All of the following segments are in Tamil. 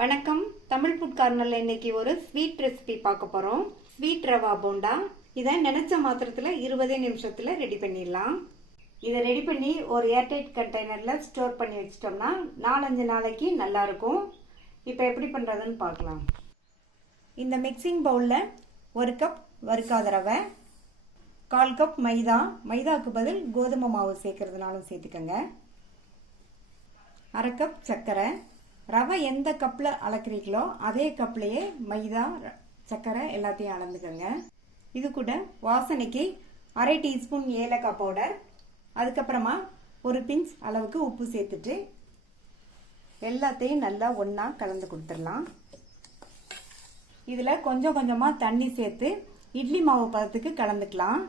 வணக்கம். தமிழ் ஃபுட் கார்னர்ல இன்னைக்கு ஒரு ஸ்வீட் ரெசிபி பார்க்க போறோம். ஸ்வீட் ரவா போண்டா. இதை நினைச்ச மாத்திரத்துல 20 நிமிஷத்துல ரெடி பண்ணிடலாம். இதை ரெடி பண்ணி ஒரு ஏர்டைட் கண்டெய்னர்ல ஸ்டோர் பண்ணி வச்சிட்டோம்னா 4-5 நாளைக்கு நல்லா இருக்கும். இப்போ எப்படி பண்றதுன்னு பார்க்கலாம். இந்த மிக்சிங் பவுல்ல 1 கப் வறுக்காத ரவை, 1/4 கப் மைதா, மைதாக்கு பதில் கோதுமை மாவு சேர்க்கறதுனாலும் சேர்த்துக்கங்க, 1/2 கப் சர்க்கரை. ரவை எந்த கப்பில் அளக்குறீங்களோ அதே கப்லேயே மைதா, சர்க்கரை எல்லாத்தையும் அளந்துக்கோங்க. இது கூட வாசனைக்கு 1/2 டீஸ்பூன் ஏலக்காய் பவுடர், அதுக்கப்புறமா ஒரு பிஞ்ச் அளவுக்கு உப்பு சேர்த்துட்டு எல்லாத்தையும் நல்லா ஒன்றா கலந்து கொடுத்துடலாம். இதில் கொஞ்சம் கொஞ்சமாக தண்ணி சேர்த்து இட்லி மாவு பதத்துக்கு கலந்துக்கலாம்.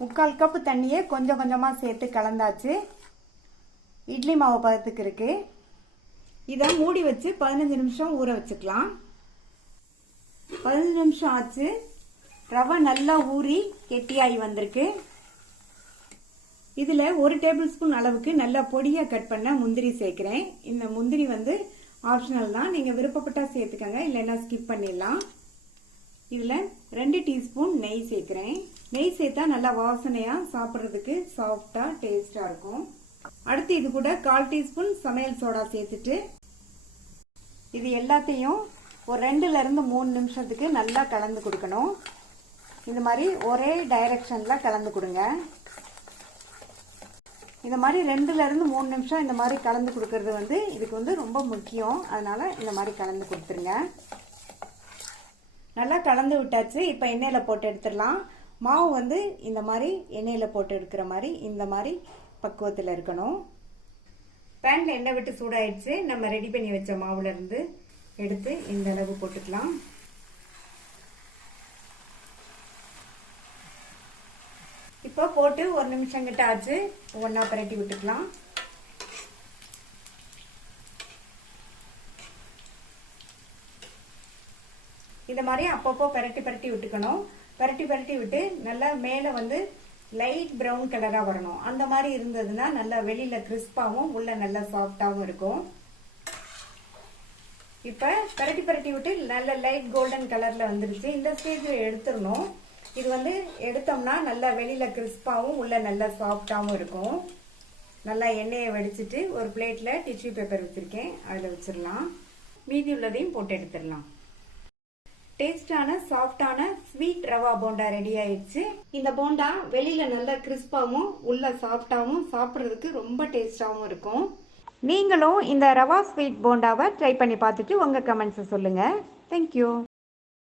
முக்கால் கப்பு தண்ணியை கொஞ்சம் கொஞ்சமாக சேர்த்து கலந்தாச்சு. இட்லி மாவு பதத்துக்கு இருக்கு. இதை மூடி வச்சு 15 நிமிஷம் ஊற வச்சுக்கலாம். 15 நிமிஷம் ஆச்சு. ரவை நல்லா ஊறி கெட்டியாகி வந்திருக்கு. இதில் 1 டேபிள் ஸ்பூன் அளவுக்கு நல்லா பொடியாக கட் பண்ண முந்திரி சேர்க்குறேன். இந்த முந்திரி ஆப்ஷனல் தான், நீங்கள் விருப்பப்பட்டால் சேர்த்துக்கங்க, இல்லைன்னா ஸ்கிப் பண்ணிடலாம். இதில் 2 டீஸ்பூன் நெய் சேர்க்குறேன். நெய் சேர்த்தா நல்லா வாசனையாக சாப்பிட்றதுக்கு சாஃப்டாக டேஸ்டாக இருக்கும். அடுத்து இது கூட 1/4 டீஸ்பூன் சமையல் சோடா சேர்த்துட்டு இது எல்லாத்தையும் ஒரு 2-3 நிமிஷத்துக்கு நல்லா கலந்து கொடுக்கணும். இந்த மாதிரி ஒரே டைரக்ஷனில் கலந்து கொடுங்க. இந்த மாதிரி 2-3 நிமிஷம் இந்த மாதிரி கலந்து கொடுக்கறது இதுக்கு ரொம்ப முக்கியம். அதனால இந்த மாதிரி கலந்து கொடுத்துருங்க. நல்லா கலந்து விட்டாச்சு. இப்போ எண்ணெயில் போட்டு எடுத்துடலாம். மாவு இந்த மாதிரி எண்ணெயில் போட்டு எடுக்கிற மாதிரி இந்த மாதிரி பக்குவத்தில் இருக்கணும். பேன்ல எண்ணெய் விட்டு சூடாயிடுச்சு. நம்ம ரெடி பண்ணி வச்ச மாவுல இருந்து எடுத்து இந்த அளவு போட்டுக்கலாம். இப்போ போட்டு 1 நிமிஷம் கிட்ட ஆச்சு. ஒன்றா பரட்டி விட்டுக்கலாம். இந்த மாதிரி அப்பப்போ பரட்டி பரட்டி விட்டுக்கணும். பரட்டி பரட்டி விட்டு நல்லா மேலே லைட் ப்ரௌன் கலராக வரணும். அந்த மாதிரி இருந்ததுன்னா நல்லா வெளியில் கிறிஸ்பாகவும் உள்ள நல்லா சாஃப்டாகவும் இருக்கும். இப்போ பரட்டி பரட்டி விட்டு நல்ல லைட் கோல்டன் கலரில் வந்துருச்சு. இந்த ஸ்டேஜில் எடுத்துடணும். இது எடுத்தோம்னா நல்லா வெளியில் கிறிஸ்பாகவும் உள்ள நல்லா சாஃப்டாகவும் இருக்கும். நல்லா எண்ணெயை வடிச்சிட்டு ஒரு பிளேட்டில் டிஷ்யூ பேப்பர் வச்சுருக்கேன், அதில் வச்சிடலாம். மீதி உள்ளதையும் போட்டு எடுத்துடலாம். டேஸ்டான சாஃப்டான ஸ்வீட் ரவா போண்டா ரெடி ஆயிடுச்சு. இந்த போண்டா வெளியில நல்ல கிறிஸ்பாவும் உள்ள சாஃப்டாவும் சாப்பிட்றதுக்கு ரொம்ப டேஸ்டாவும் இருக்கும். நீங்களும் இந்த ரவா ஸ்வீட் போண்டாவை ட்ரை பண்ணி பார்த்துட்டு உங்க கமெண்ட்ஸை சொல்லுங்க. தேங்க்யூ.